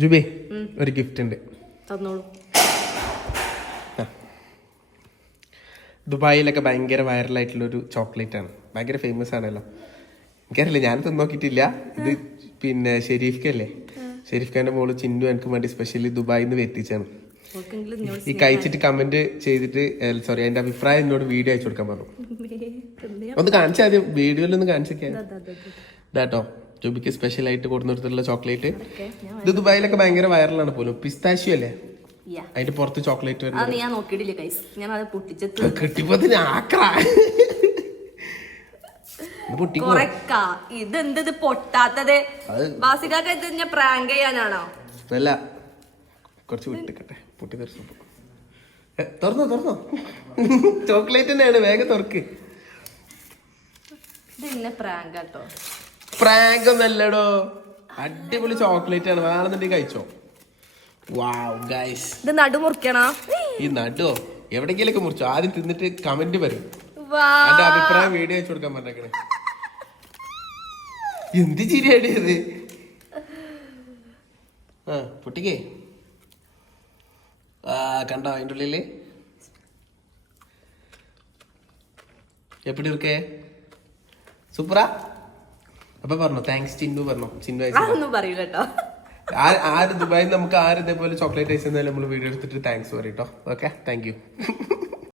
ജുബേ ഒരു ഗിഫ്റ്റ് ഉണ്ട്. ദുബായിലൊക്കെ ഭയങ്കര വൈറലായിട്ടുള്ളൊരു ചോക്ലേറ്റ് ആണ്, ഭയങ്കര ഫേമസ് ആണല്ലോ. എനിക്കറിയില്ല, ഞാൻ നോക്കിയിട്ടില്ല. ഇത് പിന്നെ ഷെരീഫ്ക്കല്ലേ, ഷെരീഫ് ഖാന്റെ മോള് ചിന്നു എനിക്ക് വേണ്ടി സ്പെഷ്യലി ദുബായിൽ നിന്ന് എത്തിച്ചാണ്. ഈ കഴിച്ചിട്ട് കമന്റ് ചെയ്തിട്ട് സോറി അതിന്റെ അഭിപ്രായം എന്നോട് വീഡിയോ അയച്ചു കൊടുക്കാൻ പറഞ്ഞു. ഒന്ന് കാണിച്ചാൽ ആദ്യം വീഡിയോയിലൊന്ന് കാണിച്ചേക്കാം ഇതാട്ടോ. ജുബിക്ക് സ്പെഷ്യൽ ആയിട്ട് കൊടുത്തിട്ടുള്ള ചോക്ലേറ്റ്. ഇത് ദുബായിലൊക്കെ ഭയങ്കര വൈറലാണ് പോലും. പിസ്താഷ്യോ അല്ലേ അതിന്റെ പുറത്ത് ചോക്ലേറ്റ് കിട്ടിപ്പോ ഇതെന്തത് പൊട്ടാത്തത്? പ്രാങ്ക് ചെയ്യാനാണോ? അല്ല, കുറച്ച് വിട്ടിക്കട്ടെ, പൊട്ടി തെറിച്ചു. തുറന്നോ ചോക്ലേറ്റ് തന്നെയാണ്, വേഗം തുറക്ക്. പ്രാങ്ക് ഒന്നല്ലടോ, അടിപൊളി ചോക്ലേറ്റ് ആണ്, വേണമെന്നുണ്ടെങ്കിൽ കഴിച്ചോ. വാവ് ഗൈസ്, ഇത് നടു മുറിക്കണോ? ഈ നടുവോ എവിടെയെങ്കിലൊക്കെ മുറിച്ചോ, ആദ്യം തിന്നിട്ട് കമന്റ് വരും. എന്റെ അഭിപ്രായം വീഡിയോ അയച്ചു കൊടുക്കാൻ പറഞ്ഞേക്കണേ. എന്ത് ചിരിയാടി ഇത്? പൊട്ടിക്കേ കണ്ടോ അതിൻ്റെ ഉള്ളില് എപ്പിടി ഇരിക്കേ? സൂപ്പറാ. അപ്പൊ പറഞ്ഞോ താങ്ക്സ് ചിന്നു പറഞ്ഞോ. ചിന്നു അതൊന്നും പറയൂല കേട്ടോ. ആര് ദുബായിൽ നമുക്ക് ആര് ഇതേപോലെ ചോക്ലേറ്റ് ഐസ് എന്നാലും നമ്മൾ വീഡിയോ എടുത്തിട്ട് താങ്ക്സ് പറയും കേട്ടോ. Okay, thank you.